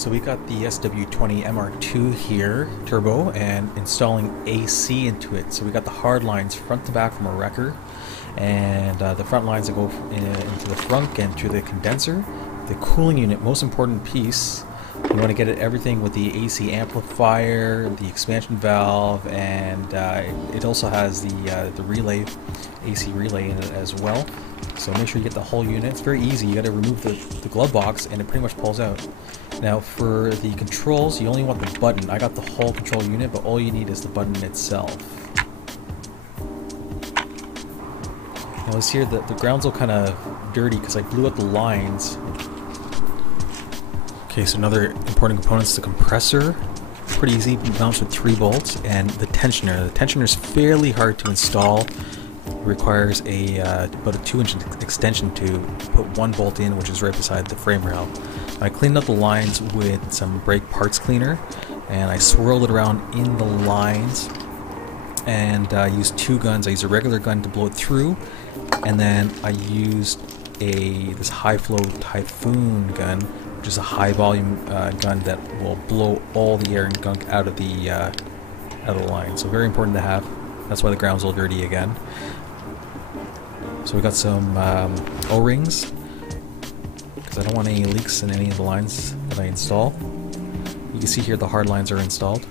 So we got the SW20 MR2 here, turbo, and installing AC into it. So we got the hard lines front to back from a wrecker, and the front lines that go into the frunk and to the condenser. The cooling unit, most important piece. You want to get everything with the AC amplifier, the expansion valve, and it also has the relay, AC relay in it as well. So make sure you get the whole unit. It's very easy. You got to remove the glove box and it pretty much pulls out. Now for the controls, you only want the button. I got the whole control unit, but all you need is the button itself. Now it's here that the ground's all kind of dirty because I blew out the lines. Okay, so another important component is the compressor. Pretty easy, mounts with 3 bolts, and the tensioner. The tensioner is fairly hard to install. It requires about a 2-inch extension to put 1 bolt in, which is right beside the frame rail. I cleaned up the lines with some brake parts cleaner, and I swirled it around in the lines, and I used 2 guns. I used a regular gun to blow it through, and then I used this high flow Typhoon gun, which is a high volume gun that will blow all the air and gunk out of the line. So very important to have. That's why the ground's all dirty again. So we got some O-rings, because I don't want any leaks in any of the lines that I install. You can see here the hard lines are installed.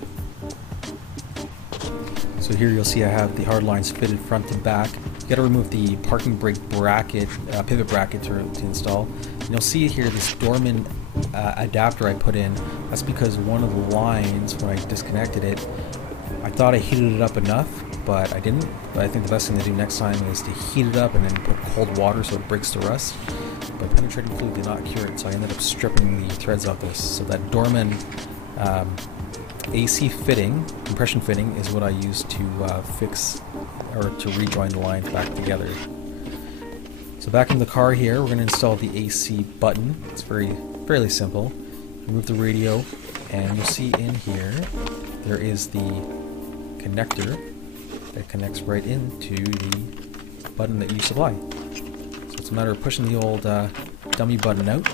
So here you'll see I have the hard lines fitted front to back. You got to remove the parking brake bracket, pivot bracket to install. And you'll see here this Dorman adapter I put in. That's because one of the lines, when I disconnected it, I thought I heated it up enough, but I didn't. But I think the best thing to do next time is to heat it up and then put cold water so it breaks the rust. But penetrating fluid did not cure it, so I ended up stripping the threads off this. So that Dorman AC fitting, compression fitting, is what I use to fix or to rejoin the lines back together. So back in the car here, we're going to install the AC button. It's fairly simple. Remove the radio, and you'll see in here there is the connector that connects right into the button that you supply. So it's a matter of pushing the old dummy button out.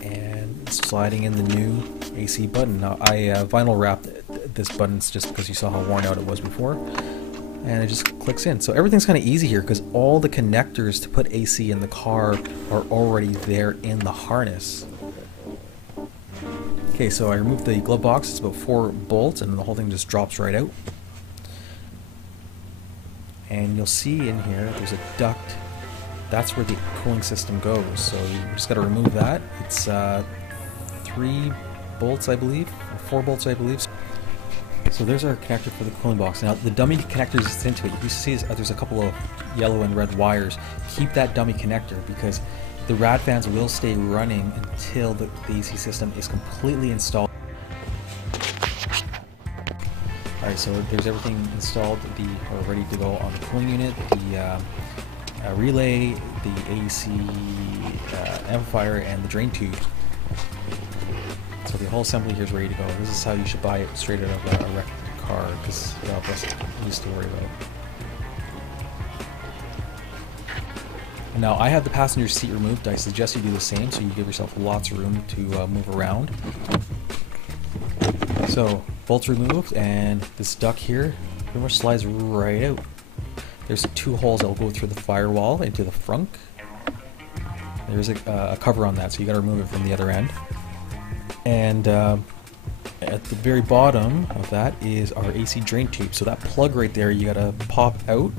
And sliding in the new AC button. Now I vinyl wrapped this button just because you saw how worn out it was before. And it just clicks in. So everything's kind of easy here because all the connectors to put AC in the car are already there in the harness. Okay, so I removed the glove box. It's about 4 bolts and the whole thing just drops right out. And you'll see in here there's a duct. That's where the cooling system goes. So you just got to remove that. It's 3 bolts, I believe, or 4 bolts, I believe. So there's our connector for the cooling box. Now the dummy connectors is into it. You see there's a couple of yellow and red wires. Keep that dummy connector because the rad fans will stay running until the AC system is completely installed. Alright, so there's everything installed or ready to go on the cooling unit, the relay, the AC amplifier, and the drain tube. So the whole assembly here is ready to go. This is how you should buy it straight out of a wrecked car, because a lot of us used to worry about it. Now I have the passenger seat removed. I suggest you do the same so you give yourself lots of room to move around. So bolts removed, and this duct here pretty much slides right out. There's 2 holes that will go through the firewall into the frunk. There's a cover on that, so you got to remove it from the other end. And at the very bottom of that is our AC drain tube. So that plug right there, you gotta pop out.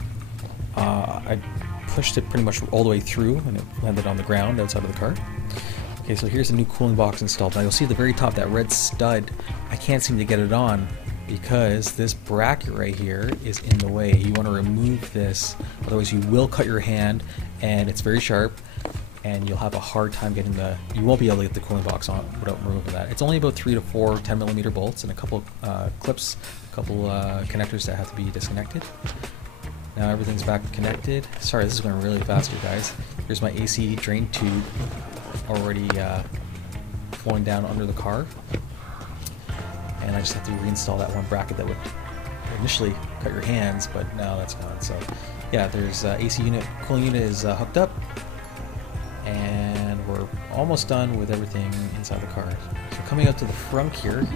I pushed it pretty much all the way through, and it landed on the ground outside of the car. Okay, so here's a new cooling box installed. Now you'll see at the very top that red stud. I can't seem to get it on because this bracket right here is in the way. You want to remove this, otherwise you will cut your hand, and it's very sharp. And you'll have a hard time getting you won't be able to get the cooling box on without removing that. It's only about 3 to 4 10mm bolts and a couple clips, a couple connectors that have to be disconnected. Now everything's back connected. Sorry, this is going really fast, you guys. Here's my AC drain tube already flowing down under the car. And I just have to reinstall that one bracket that would initially cut your hands, but now that's gone. So yeah, there's AC unit, cooling unit is hooked up. and we're almost done with everything inside the car. So coming up to the front here,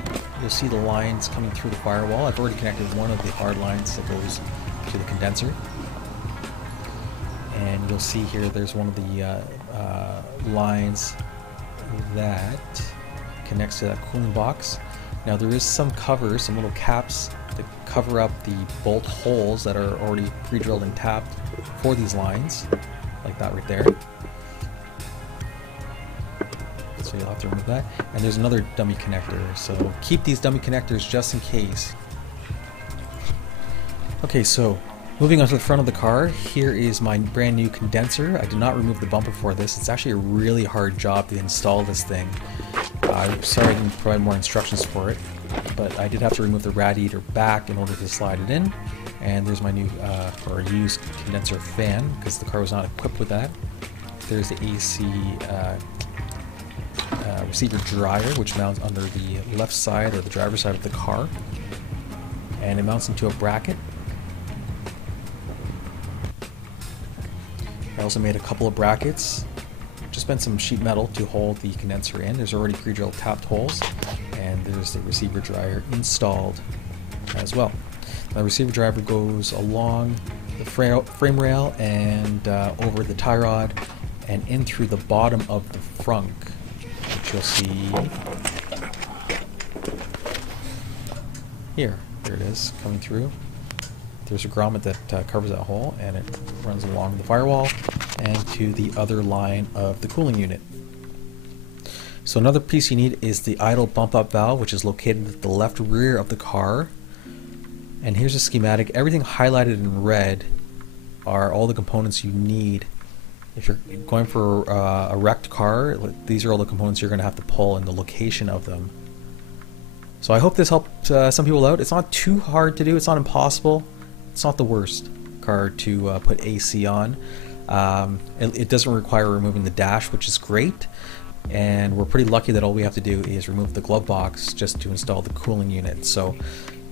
you'll see the lines coming through the firewall. I've already connected one of the hard lines that goes to the condenser. And you'll see here there's one of the lines that connects to that cooling box. Now there is some covers, some little caps that cover up the bolt holes that are already pre-drilled and tapped for these lines, like that right there. So you'll have to remove that. And there's another dummy connector, so keep these dummy connectors just in case. Okay, so moving on to the front of the car, here is my brand new condenser. I did not remove the bumper for this. It's actually a really hard job to install this thing. I'm sorry I didn't provide more instructions for it, but I did have to remove the radiator back in order to slide it in. And there's my new or used condenser fan, because the car was not equipped with that. There's the AC receiver dryer, which mounts under the left side or the driver's side of the car, and it mounts into a bracket. I also made a couple of brackets. Just spent some sheet metal to hold the condenser in. There's already pre-drilled tapped holes, and there's the receiver dryer installed as well. The receiver driver goes along the frame rail and over the tie rod and in through the bottom of the frunk, which you'll see here. There it is, coming through. There's a grommet that covers that hole, and it runs along the firewall and to the other line of the cooling unit. So another piece you need is the idle bump up valve, which is located at the left rear of the car. And here's a schematic. Everything highlighted in red are all the components you need. If you're going for a wrecked car, these are all the components you're going to have to pull and the location of them. So I hope this helped some people out. It's not too hard to do. It's not impossible. It's not the worst car to put AC on. It doesn't require removing the dash, which is great. And we're pretty lucky that all we have to do is remove the glove box just to install the cooling unit. So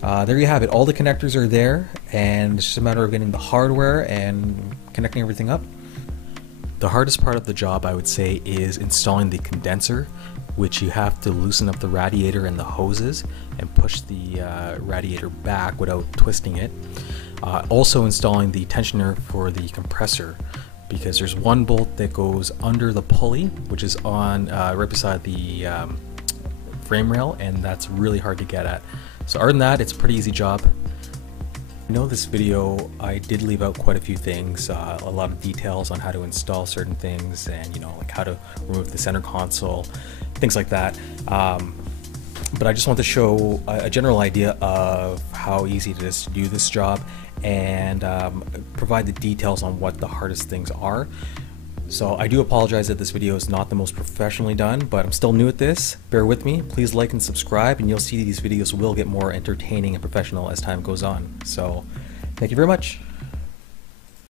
there you have it. All the connectors are there, and it's just a matter of getting the hardware and connecting everything up. The hardest part of the job, I would say, is installing the condenser, which you have to loosen up the radiator and the hoses and push the radiator back without twisting it. Also installing the tensioner for the compressor, because there's one bolt that goes under the pulley, which is on right beside the frame rail, and that's really hard to get at. So other than that, it's a pretty easy job. I know this video I did leave out quite a few things, a lot of details on how to install certain things, and like how to remove the center console, things like that. But I just want to show a general idea of how easy it is to do this job, and provide the details on what the hardest things are. So I do apologize that this video is not the most professionally done, but I'm still new at this. Bear with me. Please like and subscribe, and you'll see these videos will get more entertaining and professional as time goes on. So thank you very much.